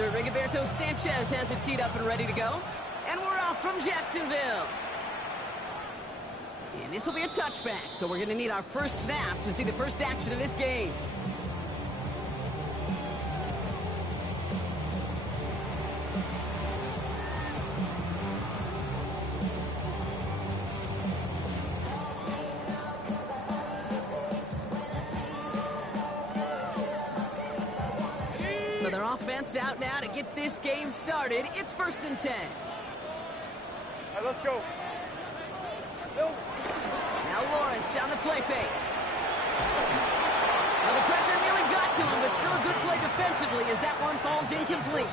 Sir Rigoberto Sanchez has it teed up and ready to go. And we're off from Jacksonville. And this will be a touchback, so we're going to need our first snap to see the first action of this game. So their offense out now to get this game started. It's 1st and 10. All right, let's go. Now Lawrence on the play fake. Well, the pressure nearly got to him, but still a good play defensively as that one falls incomplete.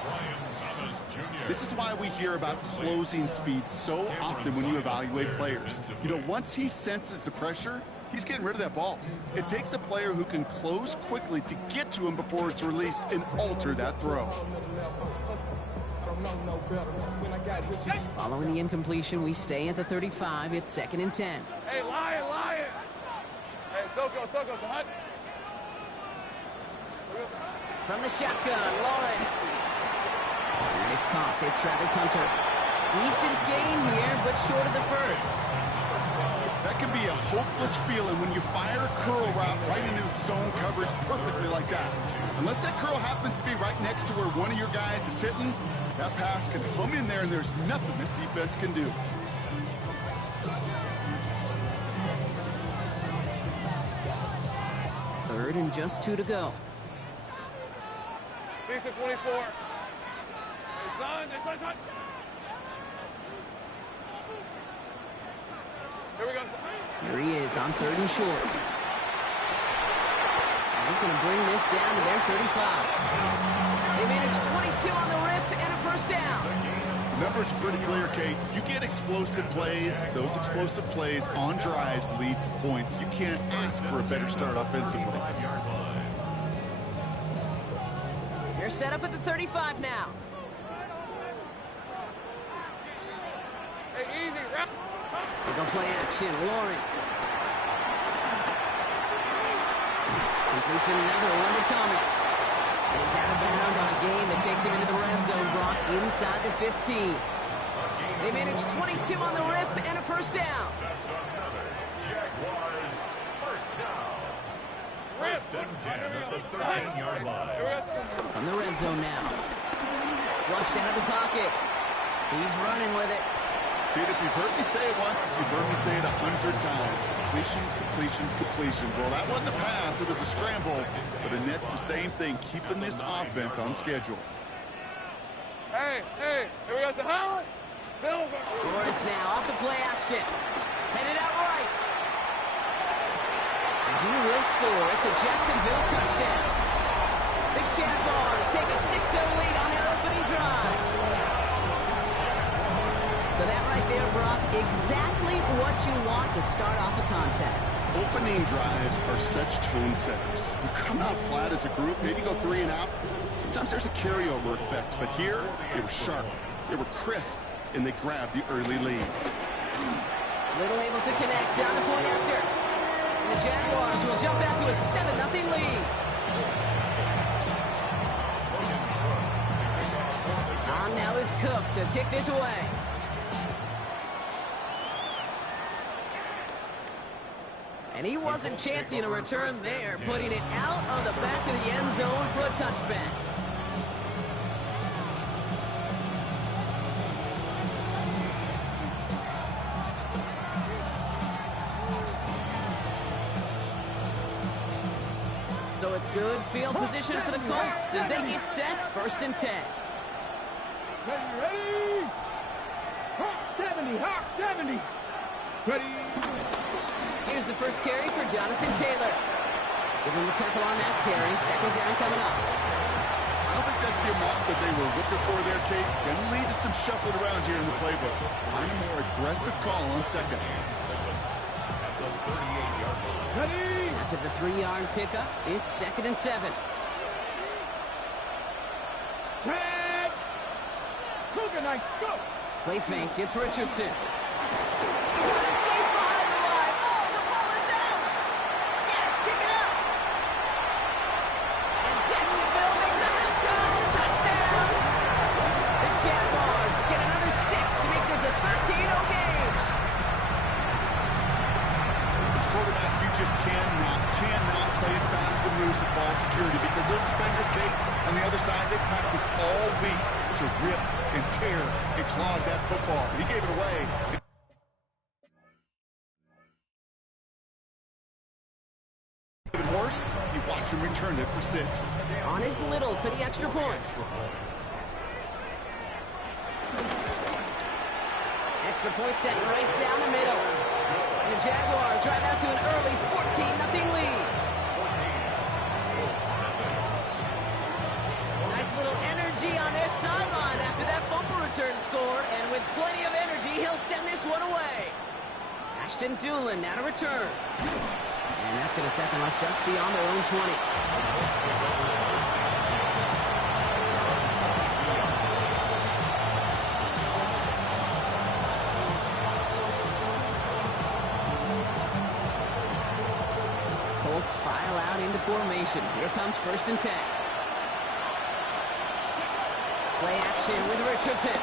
This is why we hear about closing speed so often when you evaluate players. You know, once he senses the pressure, he's getting rid of that ball. It takes a player who can close quickly to get to him before it's released and alter that throw. Following the incompletion, we stay at the 35. It's 2nd and 10. Hey, Lion! Hey, Soko, hunt. From the shotgun, Lawrence. And it's caught. It's Travis Hunter. Decent gain here, but short of the first. That can be a hopeless feeling when you fire a curl route right into zone coverage perfectly like that. Unless that curl happens to be right next to where one of your guys is sitting, that pass can come in there and there's nothing this defense can do. Third and just 2 to go. Decent 24. Hey, son. Here we go. Here he is on 3rd and short. And he's going to bring this down to their 35. They managed 22 on the rip and a first down. The numbers are pretty clear, Kate. You get explosive plays. Those explosive plays on drives lead to points. You can't ask for a better start offensively. They're set up at the 35 now. Hey, easy. They go play action. Lawrence. Completes another one to Thomas. And he's out of bounds on a gain that takes him into the red zone, Brock, inside the 15. They managed 22 on the rip and a first down. Jaguars first down. 1st and 10 at the 13-yard line. From the red zone now. Flushed out of the pocket. He's running with it. Pete, if you've heard me say it once, you've heard me say it 100 times. Completions. Well, that wasn't a pass. It was a scramble. But the net's the same thing, keeping this offense on schedule. Hey, here we go. Silver. Lawrence now off the play action. Headed out right. He will score. It's a Jacksonville touchdown. The Jaguars take a 6-0 lead on their opening drive. So that right there, Brock, exactly what you want to start off a contest. Opening drives are such tone setters. You come out flat as a group, maybe go 3 and out. Sometimes there's a carryover effect, but here they were sharp, they were crisp, and they grabbed the early lead. Little able to connect on the point after. And the Jaguars will jump out to a 7-0 lead. On now is Cook to kick this away. And he wasn't chancing a return there, putting it out of the back of the end zone for a touchback. So it's good field position for the Colts as they get set, 1st and 10. Ready? Hawk 70. Ready? Here's the first carry for Jonathan Taylor. Give him a couple on that carry. 2nd down coming up. I don't think that's the amount that they were looking for there, Kate. Gonna lead to some shuffling around here in the playbook. Find a more aggressive call on 2nd. Ready? After the 3-yard pickup, it's 2nd and 7. Red. Cougar nice, go. Play fake, it's Richardson. Jacksonville makes a missed call. Touchdown! quarterback, you just cannot play it fast and loose with ball security because those defenders, Kate, on the other side, they practice all week to rip and tear and clog that football. He gave it away. Even worse, you watch him return it for 6. On his little for the extra point. Extra point set right down the middle. And the Jaguars drive out to an early 14-0 lead. Nice little energy on their sideline after that fumble return score. And with plenty of energy, he'll send this one away. Ashton Doolin now to return. And that's going to set them up just beyond their own 20. Colts file out into formation. Here comes 1st and 10. Play action with Richardson.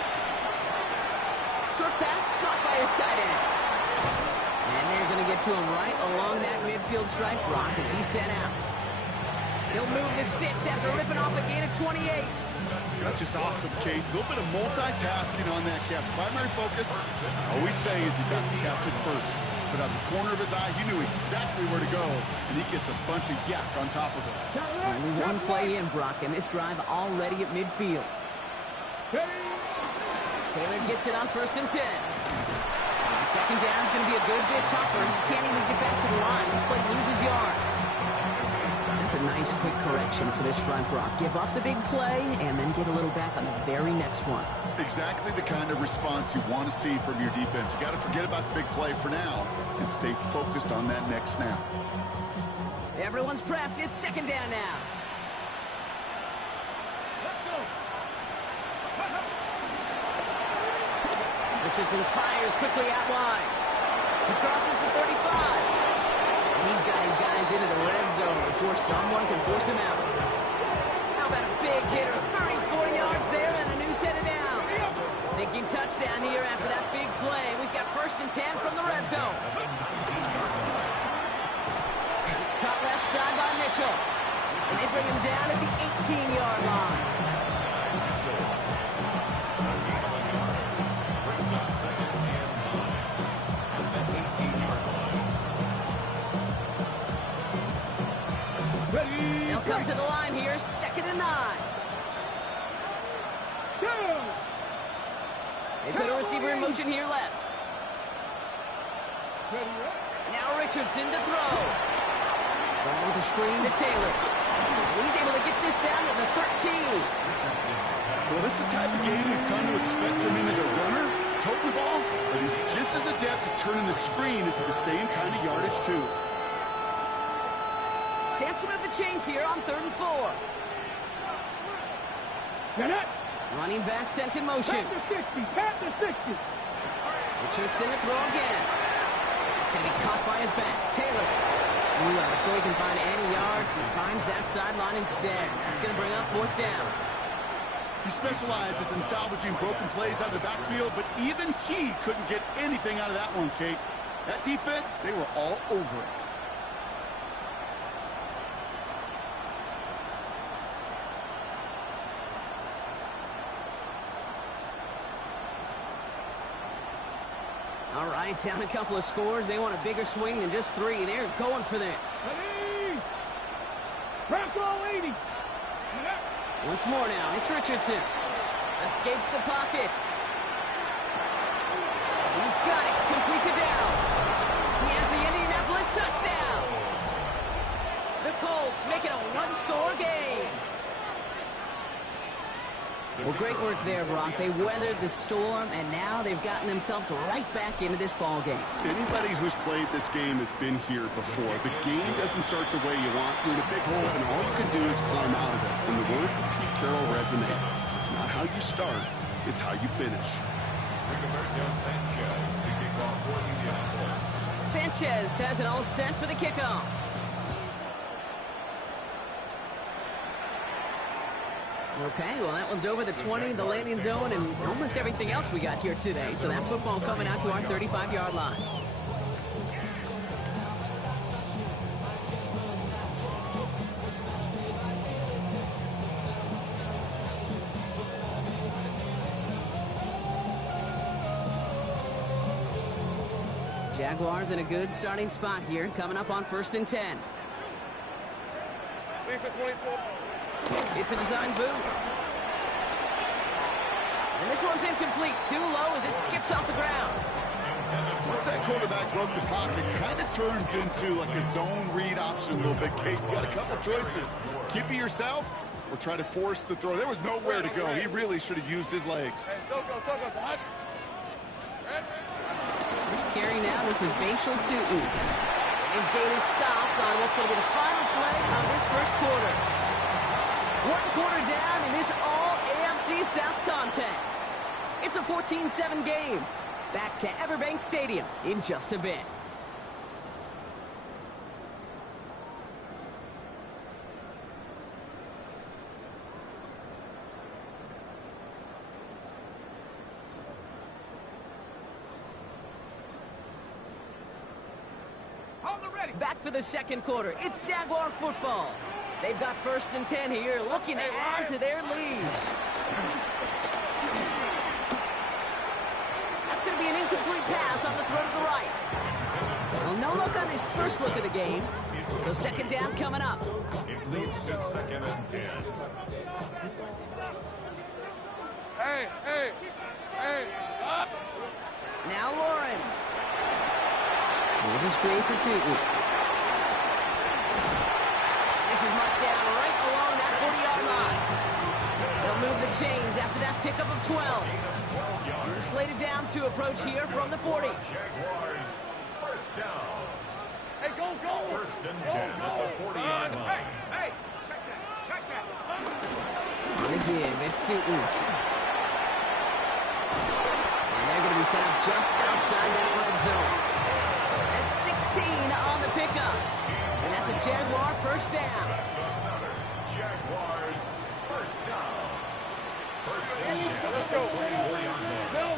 Short pass caught by his tight end. And they're going to get to him right along that midfield strike, Brock, as he's sent out. He'll move the sticks after ripping off a gain of 28. That's just awesome, Kate. A little bit of multitasking on that catch. Primary focus, I always say, is you got to catch it first. But out of the corner of his eye, he knew exactly where to go, and he gets a bunch of yak on top of it. Only one play in, Brock, and this drive already at midfield. Taylor gets it on 1st and 10. And 2nd down is going to be a good bit tougher. He can't even get back to the line. This play loses yards. That's a nice quick correction for this front, Brock. Give up the big play and then get a little back on the very next one. Exactly the kind of response you want to see from your defense. You got to forget about the big play for now and stay focused on that next snap. Everyone's prepped. It's 2nd down now. Richardson fires quickly out wide. He crosses the 35. He's got his guys into the red zone before someone can force him out. How about a big hitter? 30-40 yards there and a new set of downs. Thinking touchdown here after that big play. We've got 1st and 10 from the red zone. It's caught left side by Mitchell. And they bring him down at the 18-yard line. They'll come to the line here, 2nd and 9. They put a receiver in motion here left. Now Richardson to throw. Going with the screen to Taylor. He's able to get this down to the 13. Well, this is the type of game you've come to expect from him as a runner, toting the ball, but he's just as adept at turning the screen into the same kind of yardage, too. Chance to move the chains here on 3rd and 4. Running back sent in motion. Pat the 60. Richardson to throw again. That's going to be caught by his back. Taylor. Before he can find any yards, he finds that sideline instead. That's going to bring up 4th down. He specializes in salvaging broken plays out of the backfield, but even he couldn't get anything out of that one, Kate. That defense, they were all over it. All right, down a couple of scores. They want a bigger swing than just 3. They're going for this. Once more now, it's Richardson. Escapes the pocket. He's got it, complete to Downs. He has the Indianapolis touchdown. The Colts make it a 1-score game. Well, great work there, Brock. They weathered the storm, and now they've gotten themselves right back into this ball game. Anybody who's played this game has been here before. The game doesn't start the way you want. You're in a big hole, and all you can do is climb out of it. And the words of Pete Carroll resonate. It's not how you start, it's how you finish. Sanchez has it all set for the kickoff. Okay, well, that one's over the 20, the landing zone, and almost everything else we got here today. So that football coming out to our 35-yard line. Jaguars in a good starting spot here, coming up on 1st and 10. Lisa 24. It's a design boot. And this one's incomplete. Too low as it skips off the ground. Once that quarterback broke the pocket, it kind of turns into like a zone read option a little bit. Kate, you got a couple choices. Keep it yourself or try to force the throw. There was nowhere to go. He really should have used his legs. Hey, Soko, 100. First carry now. This is Bashal Tootin. His gain is stopped on what's going to be the final play of this first quarter. 1 quarter down in this all-AFC South contest. It's a 14-7 game. Back to Everbank Stadium in just a bit. Back for the second quarter. It's Jaguar football. They've got 1st and 10 here, looking to add to their lead. That's going to be an incomplete pass on the throw to the right. Well, no look on his first look of the game. So 2nd down coming up. It leads to 2nd and 10. Hey. Now Lawrence. Here's a screen for Tootin. This is marked down right along that 40-yard line. They'll move the chains after that pickup of 12. They're slated downs to approach here from the 40. Jaguars, 1st down. Hey, go. 1st and 10 at the 40-yard line. Hey, check that. On the give, it's Tootin. And they're going to be set up just outside that red zone. That's 16 on the pickup. And that's a Jaguar 1st down. That's another Jaguars 1st down. 1st and 10 Let's go. Phil.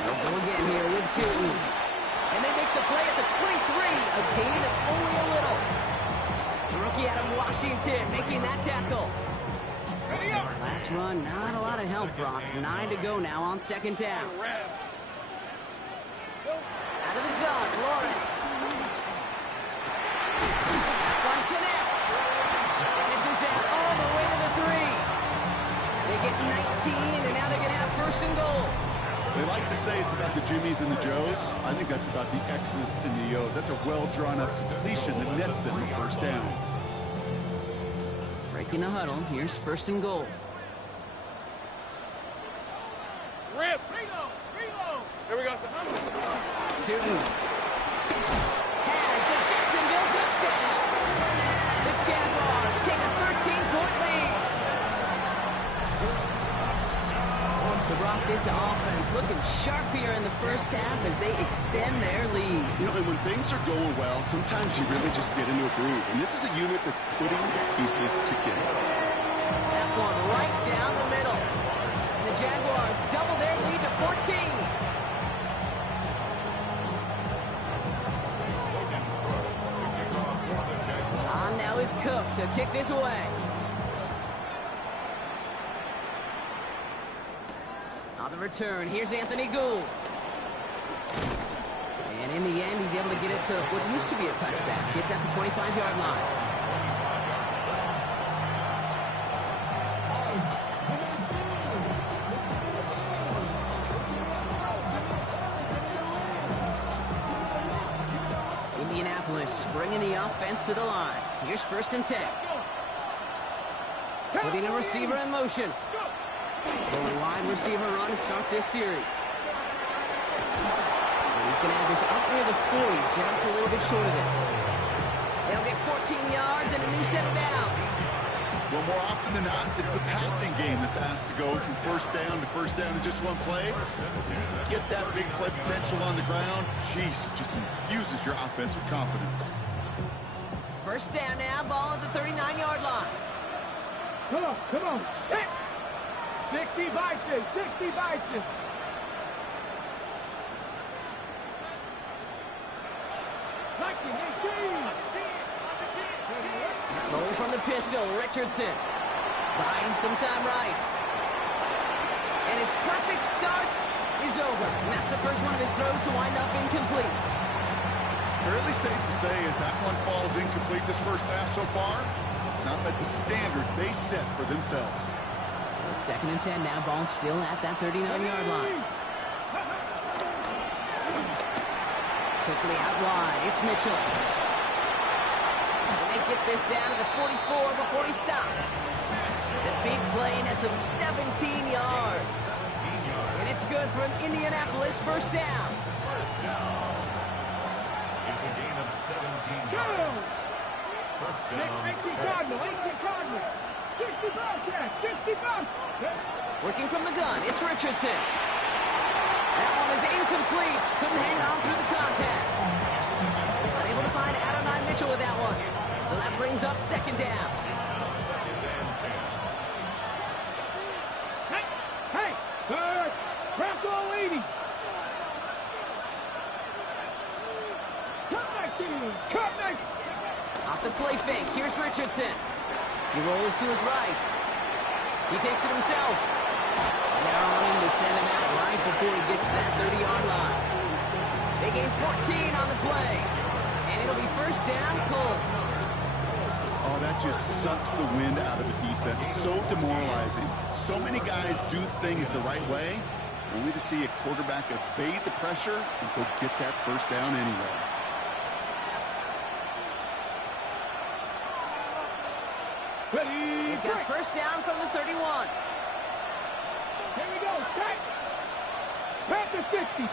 They'll go again here with Tootin. And they make the play at the 23, a gain of only a little. The rookie out of Washington making that tackle. Ready up. Last run, not a lot of help, Brock. 9 to go now on 2nd down. Out of the gun, Lawrence. That one connects. And this is down all the way to the 3. They get 19, and now they're going to have 1st and goal. They like to say it's about the Jimmies and the Joes. I think that's about the X's and the O's. That's a well-drawn-up completion that nets them a 1st down. Breaking the huddle. Here's 1st and goal. Rip. Reload. Here we go. Tootin has the Jacksonville touchdown. The Jaguars take a 13-point lead. To rock this offense, looking sharp here in the 1st half as they extend their lead. You know, and when things are going well, sometimes you really just get into a groove. And this is a unit that's putting the pieces together. That one right down the middle. And the Jaguars double their lead to 14. On now is Cook to kick this away. On the return, here's Anthony Gould. And in the end, he's able to get it to what used to be a touchback. It's at the 25-yard line. Indianapolis bringing the offense to the line. Here's 1st and 10. Putting a receiver in motion. Going wide receiver run to start this series. And he's going to have this up near the 40, just a little bit short of it. They'll get 14 yards and a new set of downs. Well, more often than not, it's the passing game that's asked to go from 1st down to 1st down in just one play. Get that big play potential on the ground. Jeez, it just infuses your offense with confidence. 1st down now, ball at the 39-yard line. Come on. Hit. 60 Bison. Roll from the pistol, Richardson. Buying some time right. And his perfect start is over. And that's the first one of his throws to wind up incomplete. Fairly safe to say as that one falls incomplete this first half so far, it's not met the standard they set for themselves. So it's 2nd and 10 now. Ball still at that 39-yard line. Quickly out wide. It's Mitchell. And they get this down to the 44 before he stopped. The big play nets him 17 yards. And it's good for an Indianapolis first down. First down. It's a gain of 17 yards. First down. 60 Working from the gun, it's Richardson. That one is incomplete. Couldn't hang on through the contact. Unable to find Adonai Mitchell with that one. So that brings up 2nd down. Hey! Bronco leading! Come back! Off the play fake, here's Richardson. He rolls to his right. He takes it himself. They're on him to send him out right before he gets to that 30-yard line. They gain 14 on the play. And it'll be first down, Colts. Oh, that just sucks the wind out of the defense. So demoralizing. So many guys do things the right way, only to see a quarterback evade the pressure and go get that first down anyway. They've got first down from the 31. Here we go, set! Back to 50.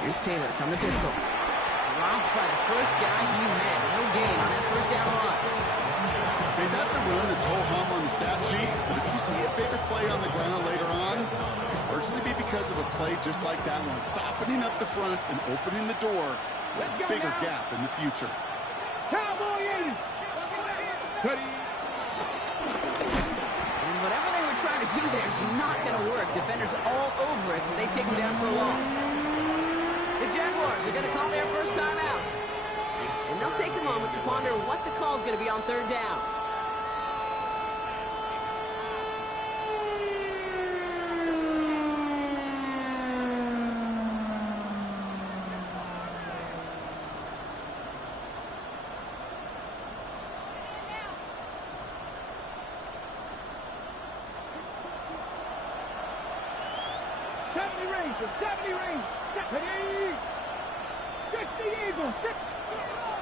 Here's Taylor from the pistol. Dropped by the first guy he met. No gain on that first down run. Okay, that's a run that's ho-hum on the stat sheet, but if you see a bigger play on the ground later on, largely be because of a play just like that one, softening up the front and opening the door for a bigger gap in the future. Cowboy 80. And whatever they were trying to do there is not going to work. Defenders all over it, so they take him down for a loss. The Jaguars are going to call their first time out. And they'll take a moment to ponder what the call is going to be on 3rd down.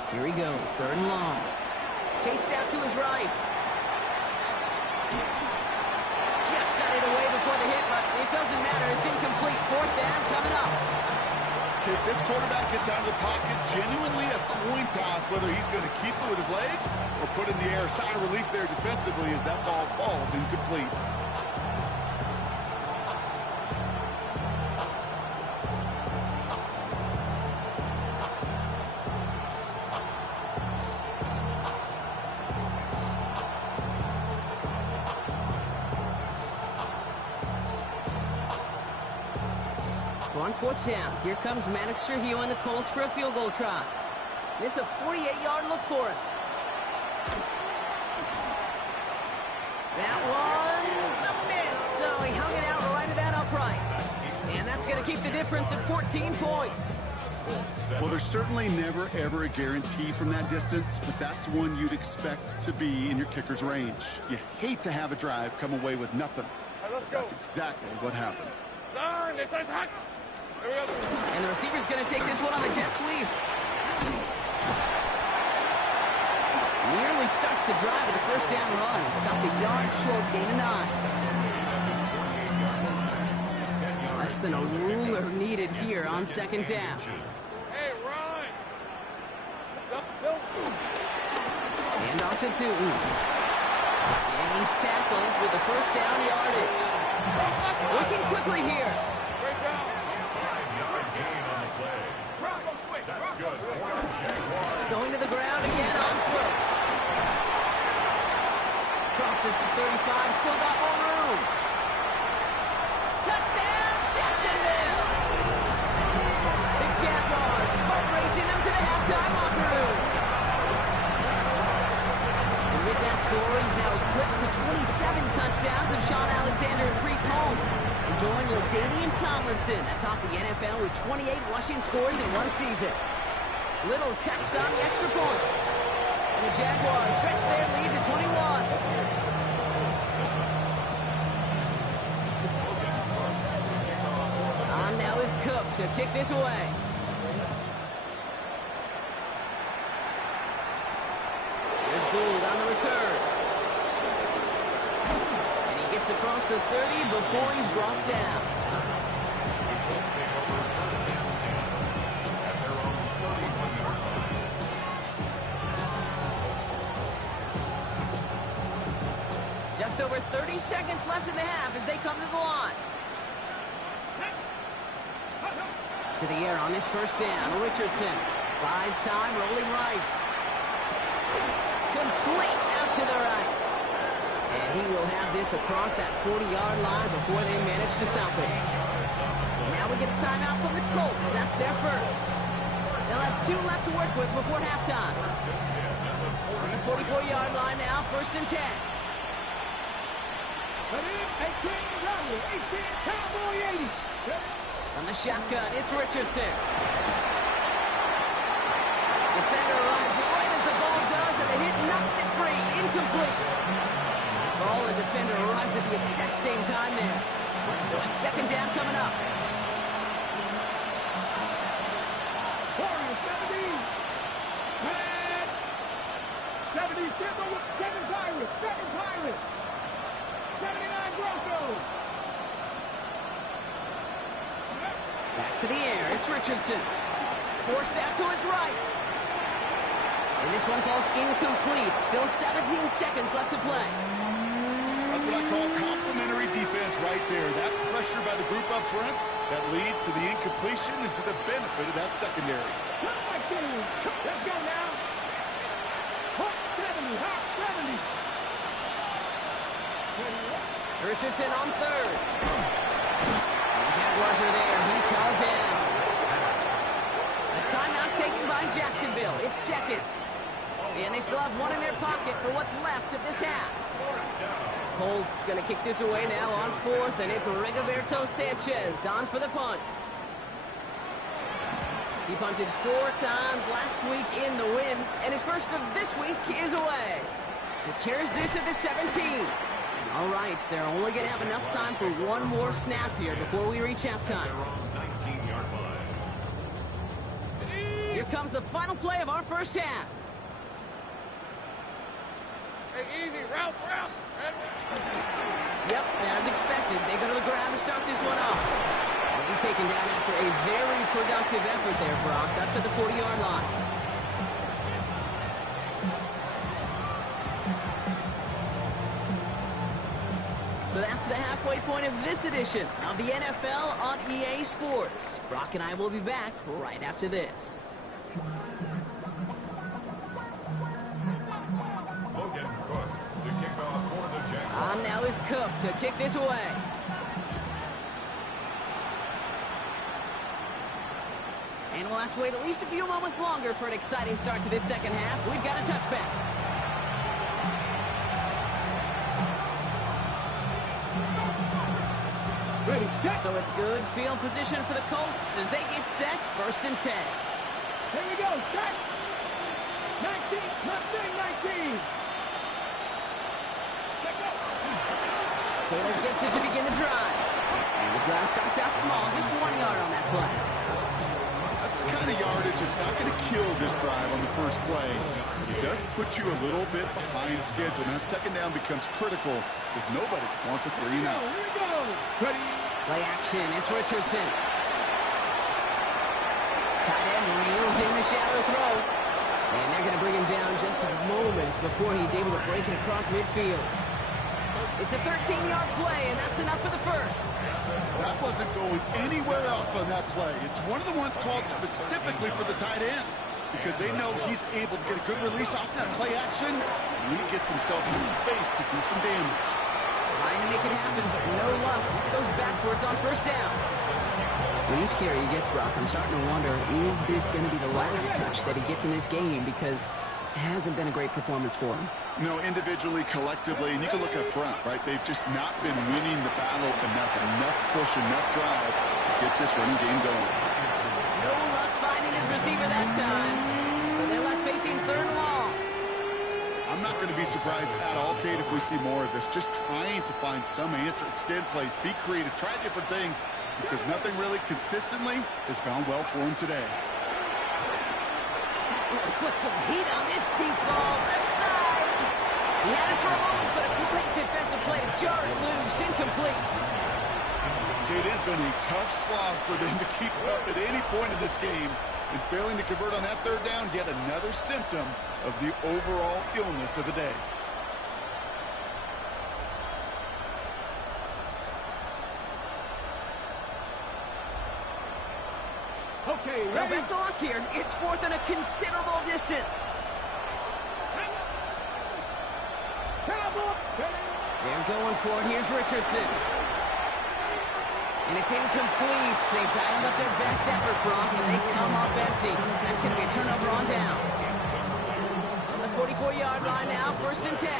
Here he goes, 3rd and long. Chased out to his right. Just got it away before the hit, but it doesn't matter. It's incomplete. 4th down coming up. Okay, if this quarterback gets out of the pocket, genuinely a coin toss whether he's going to keep it with his legs or put it in the air. Sigh of relief there defensively as that ball falls incomplete. On 4th down, here comes Maddox Trujillo and the Colts for a field goal try. This is a 48-yard look for him. That one's a miss, so he hung it out right at that upright. And that's going to keep the difference at 14 points. Well, there's certainly never, ever a guarantee from that distance, but that's one you'd expect to be in your kicker's range. You hate to have a drive come away with nothing. Right, let's go. That's exactly what happened. And the receiver's going to take this one on the jet sweep. Nearly starts the drive with the first down run. Stopped a yard short, gain of 9. Less than a ruler needed here on 2nd down. Hey, Ron! And off to Tootin. And he's tackled with the first down yardage. Looking quickly here. Great job. 5-yard gain on the play. Bronco switch. That's good. Jaguars. Going to the ground again on foot. Crosses the 35, still got more room. Touchdown, Jacksonville! The Jaguars butt racing them to the halftime locker room. And with that score, he's now eclipsed the 27 touchdowns of Sean Alexander and Priest Holmes. Enjoying LaDainian Tomlinson atop the NFL with 28 rushing scores in one season. Little Tex on the extra point. And the Jaguars stretch their lead to 21. On now is Cook to kick this away. There's Gould on the return. And he gets across the 30 before he's brought down. Just over 30 seconds left in the half as they come to the line. To the air on this first down. Richardson buys time, rolling right. Complete out to the right. And he will have this across that 40-yard line before they manage to stop it. Now we get a timeout from the Colts. That's their first. They'll have 2 left to work with before halftime. On the 44-yard line now, 1st and 10. 18, Cowboy 80. On the shotgun, it's Richardson. Defender arrives right as the ball does, and the hit knocks it free. Incomplete. Ball and defender arrived at the exact same time there. So it's 2nd down coming up. 70, 7 Pirates. 79 Broncos. Back to the air, it's Richardson. Forced out to his right. And this one falls incomplete. Still 17 seconds left to play. That's what I call complimentary defense right there. That pressure by the group up front, that leads to the incompletion and to the benefit of that secondary. Let's go now. Hawk 70, Hawk 70. Richardson on 3rd. The Jaguars are there. He's hauled down. A timeout taken by Jacksonville. It's 2nd. And they still have 1 in their pocket for what's left of this half. Colts going to kick this away now on 4th, and it's Rigoberto Sanchez on for the punt. He punted 4 times last week in the win, and his first of this week is away. Secures this at the 17. All right, they're only going to have enough time for 1 more snap here before we reach halftime. Here comes the final play of our first half. Hey, easy, Ralph. Yep, as expected, they go to the ground to start this one off. Well, he's taken down after a very productive effort there, Brock, up to the 40-yard line. So that's the halfway point of this edition of the NFL on EA Sports. Brock and I will be back right after this. On now is Cook to kick this away. And we'll have to wait at least a few moments longer for an exciting start to this second half. We've got a touchback. So it's good field position for the Colts as they get set. 1st and 10. Here we go. Set. 19. Taylor gets it to begin the drive. And the drive starts out small, just 1 yard on that play. That's the kind of yardage that's not going to kill this drive on the first play. It does put you a little bit behind schedule. Now, 2nd down becomes critical because nobody wants a 3 and out. Here we go. Ready. Play action, it's Richardson. Tight end reels in the shallow throw. And they're going to bring him down just a moment before he's able to break it across midfield. It's a 13-yard play, and that's enough for the first. That wasn't going anywhere else on that play. It's one of the ones called specifically for the tight end because they know he's able to get a good release off that play action, and he gets himself in space to do some damage. Trying to make it happen, but no luck. This goes backwards on 1st down. With each carry he gets, Brock, I'm starting to wonder, is this going to be the last touch that he gets in this game? Because hasn't been a great performance for them. You know, individually, collectively, and you can look up front, right? They've just not been winning the battle enough push, enough drive to get this running game going. No luck finding his receiver that time. So they're left facing third and long. I'm not going to be surprised at all, Kate, if we see more of this. Just trying to find some answer, extend plays, be creative, try different things, because nothing really consistently has gone well for him today. Put some heat on this deep ball, left side. He had it for a moment, but a great defensive play to jar it loose, incomplete. It has been a tough slog for them to keep up at any point in this game. And failing to convert on that third down, yet another symptom of the overall illness of the day. Okay, Well, ready? best of luck here. It's fourth and a considerable distance. They're going for it. Here's Richardson. And it's incomplete. They dialed up their best effort, Brock, but they come up empty. That's going to be a turnover on downs. From the 44-yard line now, first and 10.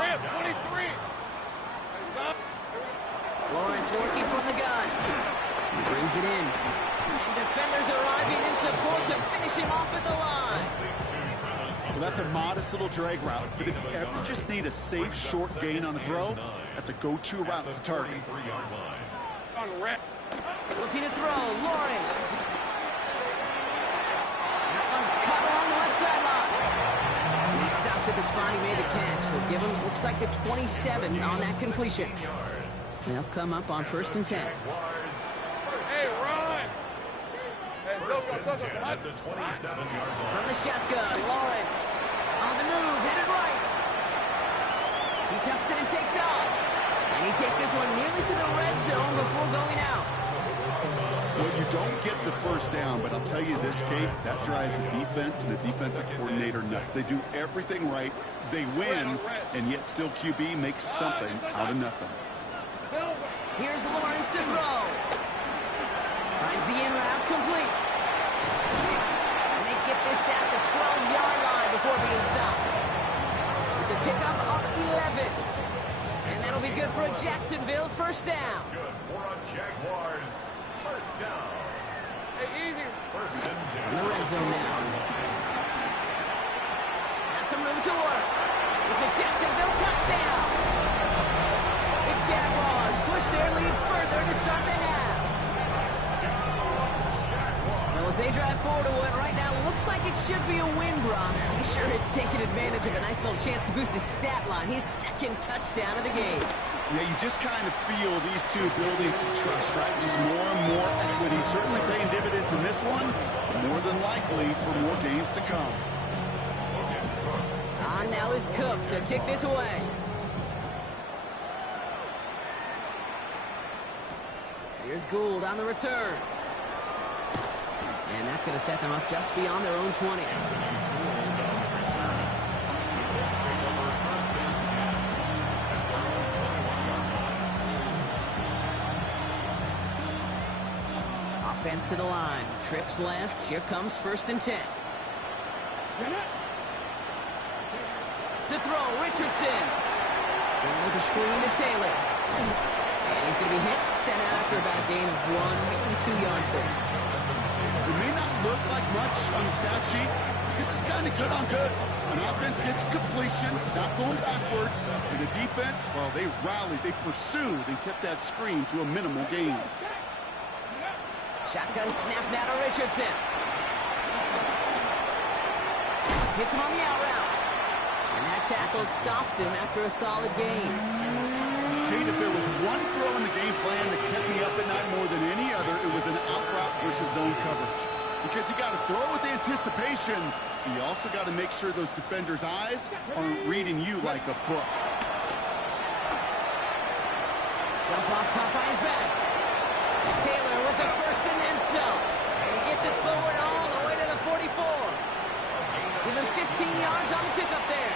Rip, 23. Lawrence working from the gun. He brings it in. And defenders arriving in support to finish him off at the line. Well, that's a modest little drag route, but if you ever just need a safe, short gain on a throw, that's a go-to route to target. On rep. Looking to throw, Lawrence. That one's cut along the left sideline. And he stopped at the spot he made the catch, so give him, looks like the 27 on that completion. They'll come up on first and 10. Hey, run. Hey, At the 27-yard line. From the shotgun, Lawrence. On the move, headed right. He tucks it and takes off. And he takes this one nearly to the red zone before going out. Well, you don't get the first down, but I'll tell you this, Kate, that drives the defense and the defensive coordinator nuts. They do everything right. They win, and yet still QB makes something out of nothing. Here's Lawrence to throw. Finds the in route complete. And they get this down to the 12-yard line before being stopped. It's a pickup of 11. And that'll be good for a Jacksonville first down. Good for a Jaguars first down. Hey, easy. First and 10. In the red zone now. Has some room to work. It's a Jacksonville touchdown. The Jaguars push their lead further to start the half. Well, as they drive forward to what right now looks like it should be a win, Brock. He sure is taking advantage of a nice little chance to boost his stat line. His second touchdown of the game. Yeah, you just kind of feel these two building some trust, right? Just more and more equity. Certainly paying dividends in this one, more than likely for more games to come. On now is Cook to kick this away. Here's Gould on the return. And that's going to set them up just beyond their own 20. Offense to the line. Trips left. Here comes first and 10. To throw, Richardson. Going with the screen to Taylor. And he's going to be hit, sent out after about a gain of 1, maybe 2 yards there. It may not look like much on the stat sheet. This is kind of good on good. An offense gets completion, not going backwards. And the defense, well, they rallied, they pursued, and kept that screen to a minimal gain. Shotgun snap now to Richardson. Hits him on the out route. And that tackle stops him after a solid gain. Kate, if there was one throw in the game plan that kept me up at night more than any other, it was an out route versus zone coverage. Because you got to throw with anticipation, but you also got to make sure those defenders' eyes aren't reading you like a book. Dump off caught by his back. Taylor with the first and then some. And he gets it forward all the way to the 44. Give him 15 yards on the pickup there.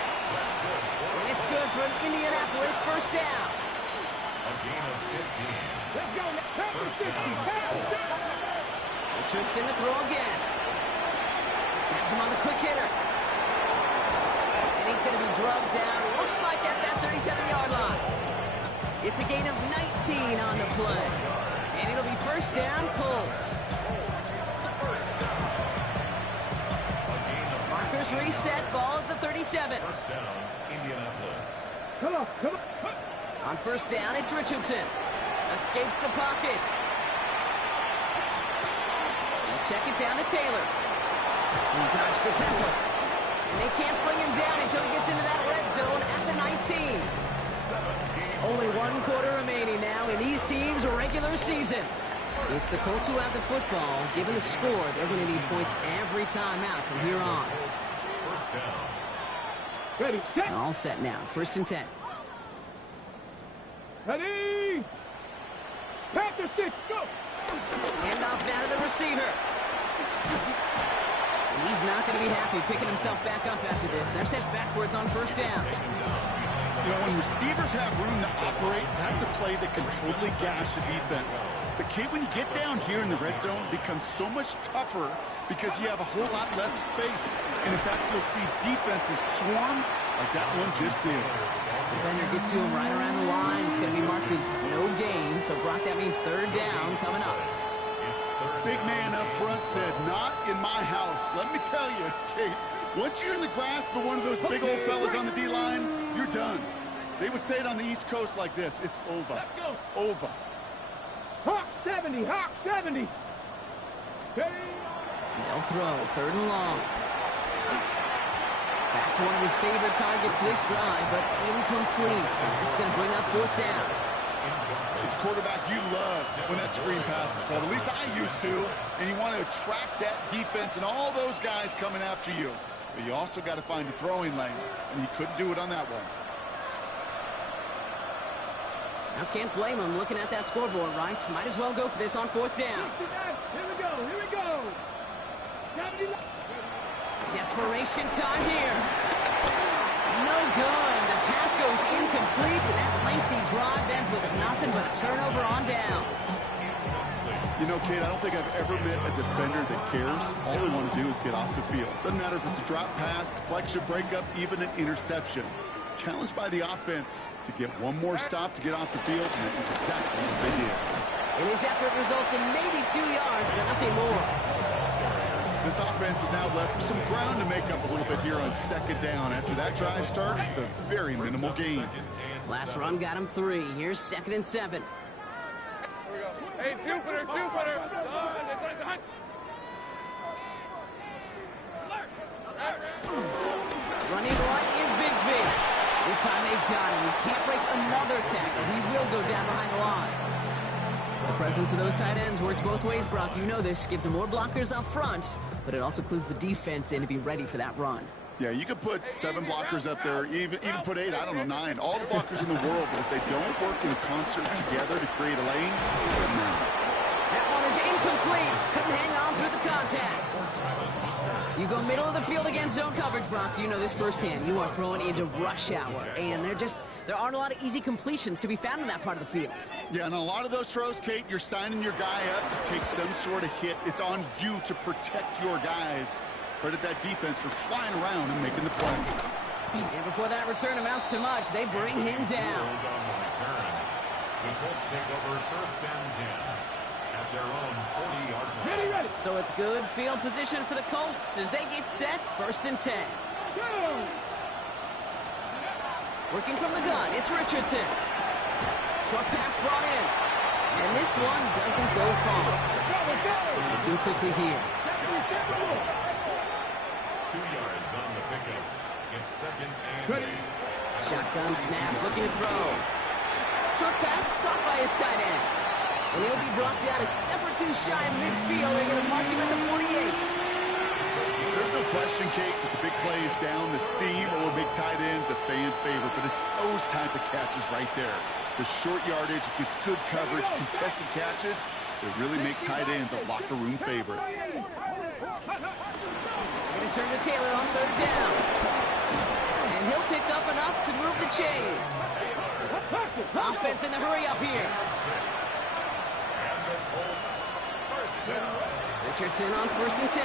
And it's good for an Indianapolis first down. A gain of 15. Let's go. First down. Richardson to throw again. Has him on the quick hitter. And he's going to be drugged down. Looks like at that 37-yard line. It's a gain of 19 on the play. And it'll be first down, Colts. Markers reset, ball at the 37. First down, Indianapolis. Come on, come on. On first down, it's Richardson. Escapes the pocket. They'll check it down to Taylor. He dodged the tackle. And they can't bring him down until he gets into that red zone at the 19. Only one quarter remaining now in these teams' regular season. It's the Colts who have the football. Given the score, they're going to need points every time out from here on. First down. Ready, set. All set now. First and 10. Ready. Pack the six, go. Hand off now to the receiver. And he's not going to be happy picking himself back up after this. They're set backwards on first down. You know, when receivers have room to operate, that's a play that can totally gash a defense. But, Kate, when you get down here in the red zone, it becomes so much tougher because you have a whole lot less space. And, in fact, you'll see defenses swarm like that one just did. Defender gets to him right around the line. It's going to be marked as no gain. So, Brock, that means third down coming up. Big man up front said, not in my house. Let me tell you, Kate, once you're in the grasp of one of those big old fellas on the D-line, you're done. They would say it on the East Coast like this. It's over. Let's go. Over. Hawk 70, Hawk 70. Ready. They'll throw. Third and long. Back to one of his favorite targets this drive, but incomplete. It's going to bring up fourth down. As quarterback, you love when that screen pass is called. At least I used to. And you want to attract that defense and all those guys coming after you. But you also got to find a throwing lane. And he couldn't do it on that one. Now can't blame him looking at that scoreboard, right? Might as well go for this on fourth down. Here we go, here we go. 70. Desperation time here. No good. The pass goes incomplete, and that lengthy drive ends with nothing but a turnover on downs. You know, Kate, I don't think I've ever met a defender that cares. All they want to do is get off the field. Doesn't matter if it's a drop pass, deflection, breakup, even an interception. Challenged by the offense to get one more stop to get off the field, and that's exactly what they did. And his effort results in maybe 2 yards, but nothing more. This offense is now left with some ground to make up a little bit here on second down. After that drive starts, the very minimal gain. Last run got him 3. Here's 2nd and 7. Hey, Jupiter, Jupiter. Running right is Bigsby. This time they've got him. He can't break another tackle. He will go down behind the line. The presence of those tight ends works both ways, Brock. You know this. Gives them more blockers up front, but it also clues the defense in to be ready for that run. Yeah, you could put 7 blockers up there, even put 8, I don't know, 9. All the blockers in the world, but if they don't work in concert together to create a lane, no. That one is incomplete. Couldn't hang on through the contact. You go middle of the field against zone coverage, Brock. You know this firsthand. You are throwing into rush hour, and there aren't a lot of easy completions to be found in that part of the field. Yeah, and a lot of those throws, Kate, you're signing your guy up to take some sort of hit. It's on you to protect your guys. Credit that defense for flying around and making the play. And before that return amounts to much, they bring him down. The Colts take over first and 10 at their own 40-yard line. Ready. So it's good field position for the Colts as they get set, first and 10. Go. Working from the gun, it's Richardson. Short pass brought in. And this one doesn't go far. Looking quickly here. 2 yards on the pickup. It's second and 8. Shotgun snap, looking to throw. Short pass caught by his tight end. And he'll be brought down a step or 2 shy of midfield. They're going to mark him at the 48. There's no question, Kate, that the big plays down the seam or big tight ends a fan favorite, but it's those type of catches right there. The short yardage, it gets good coverage, contested catches that really make tight ends a locker room favorite. Going to turn to Taylor on third down. And he'll pick up enough to move the chains. Offense in the hurry up here. Richardson on first and 10.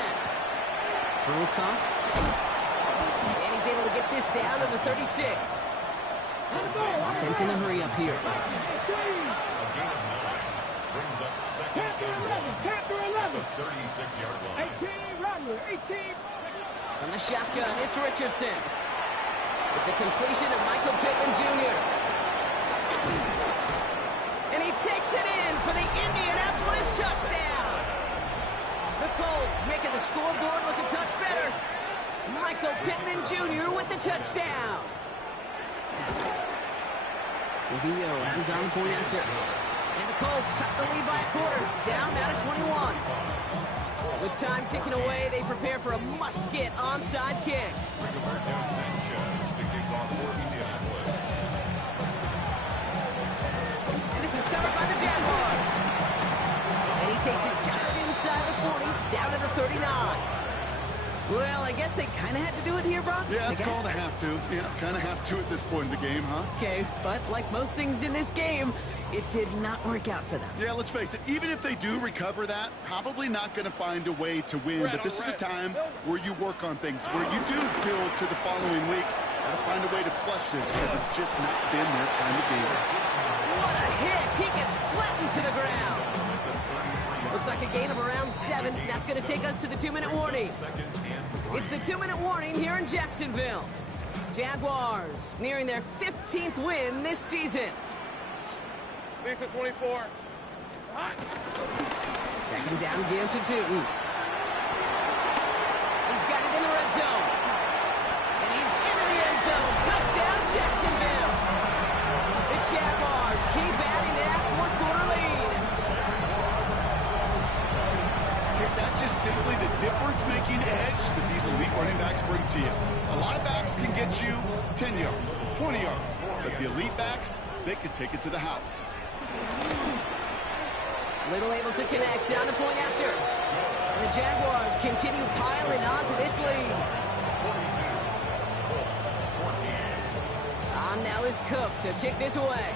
Rules caught. And he's able to get this down to the 36. Offense in a hurry up here. A gain of 9 brings up second and 1 at the 36-yard line. 18. From the shotgun, it's Richardson. It's a completion of Michael Pittman Jr. And he takes it in for the Indianapolis touchdown. The Colts making the scoreboard look a touch better. Michael Pittman Jr. with the touchdown. Rubio hands on the point after. And the Colts cut the lead by a quarter, down now to 21. With time ticking away, they prepare for a must-get onside kick. And this is covered by the Jaguars. And he takes it just inside the 40, down to the 39. Well, I guess they kind of had to do it here, Brock. Yeah, it's called a have to. Yeah, kind of have to at this point in the game, huh? Okay, but like most things in this game, it did not work out for them. Yeah, let's face it, even if they do recover that, probably not going to find a way to win. But this is a time where you work on things, where you do build to the following week. Got to find a way to flush this because it's just not been their kind of game. What a hit! He gets flattened to the ground. Looks like a gain of around 7. That's going to take us to the 2-minute warning. It's the 2-minute warning here in Jacksonville. Jaguars nearing their 15th win this season. Lisa 24. Second down game to Tootin. He's got it in the red zone. And he's into the end zone. Touchdown, Jacksonville. The Jaguars keep adding to that fourth-quarter lead. That's just simply the difference-making edge that these elite running backs bring to you. A lot of backs can get you 10 yards, 20 yards, but the elite backs, they can take it to the house. Little able to connect on the point after. And the Jaguars continue piling onto this lead. On now is Cook to kick this away.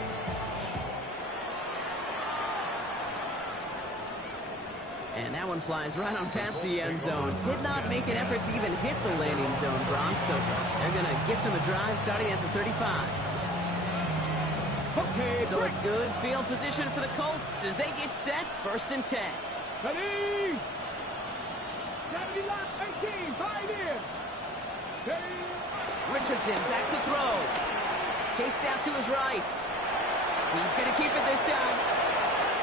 And that one flies right on past the end zone. Did not make an effort to even hit the landing zone, Bronx. So they're going to gift him a drive starting at the 35. Okay, so it's good field position for the Colts as they get set, 1st and 10. Ready? 18, 5 in. Richardson back to throw. Chased out to his right. He's going to keep it this time.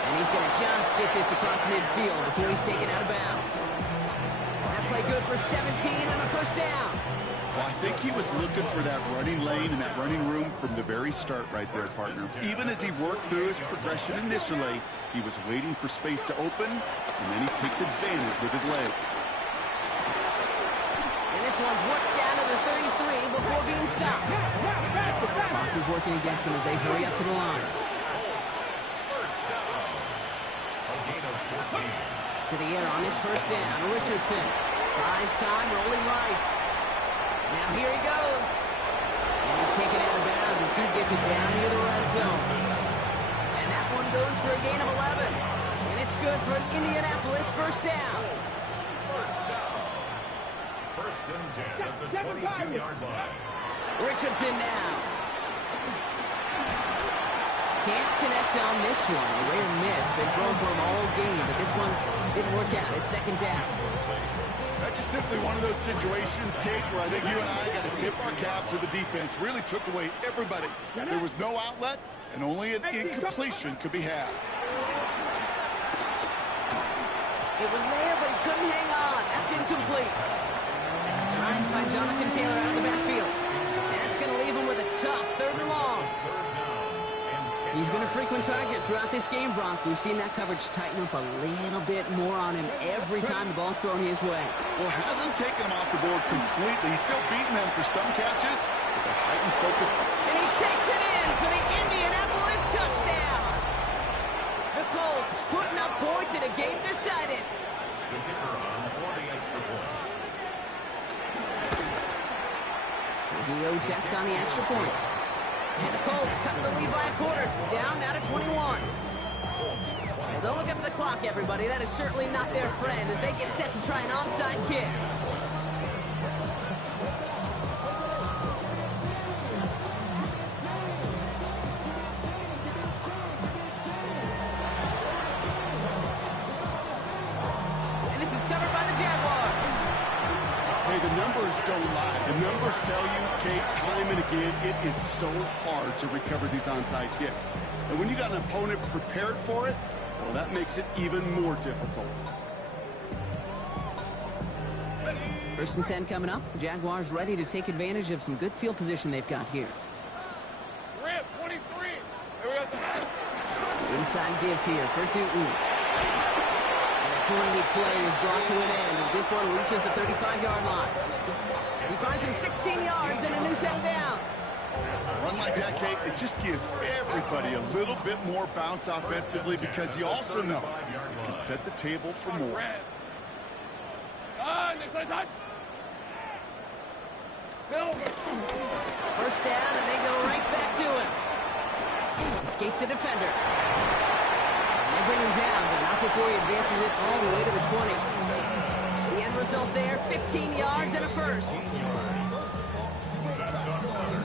And he's going to just get this across midfield before he's taken out of bounds. That play good for 17 and a first down. Well, I think he was looking for that running lane and that running room from the very start right there, partner. Even as he worked through his progression initially, he was waiting for space to open, and then he takes advantage with his legs. And this one's worked down to the 33 before being stopped. Fox is working against them as they hurry up to the line. To the air on this first down, Richardson. Buys time, rolling right. Now here he goes. And he's taken out of bounds as he gets it down near the red zone. And that one goes for a gain of 11. And it's good for an Indianapolis first down. First and 10 at the 22-yard line. Richardson now. Can't connect on this one. A rare miss. Been thrown for him all game, but this one didn't work out. It's 2nd down. That's just simply one of those situations, Kate, where I think you and I got to tip our cap to the defense. Really took away everybody. There was no outlet, and only an incompletion could be had. It was there, but he couldn't hang on. That's incomplete. Trying to find Jonathan Taylor out of the backfield. And that's going to leave him with a tough 3rd and long. He's been a frequent target throughout this game, Brock. We've seen that coverage tighten up a little bit more on him every time the ball's thrown his way. Well, hasn't taken him off the board completely. He's still beating them for some catches, but the heightened focus. And he takes it in for the Indianapolis touchdown. The Colts putting up points in a game decided. The kicker on for the extra point. Trujillo checks on the extra point. And the Colts cut the lead by a quarter, down now to 21. Well, don't look up at the clock, everybody. That is certainly not their friend as they get set to try an onside kick. don't lie. The numbers tell you, Kate, time and again, it is so hard to recover these onside kicks. And when you got an opponent prepared for it, well, that makes it even more difficult. 1st and 10 coming up. Jaguars ready to take advantage of some good field position they've got here. Rip, 23. There we go. Inside give here for Tootin. Great play is brought to an end as this one reaches the 35-yard line. He finds him 16 yards and a new set of downs. A run like that, Kate, it just gives everybody a little bit more bounce offensively because you also know you can set the table for more. Side. Silver. 1st down, and they go right back to him. Escapes a defender. And they bring him down, but not before he advances it all the way to the 20. The end result there, 15 yards and a first.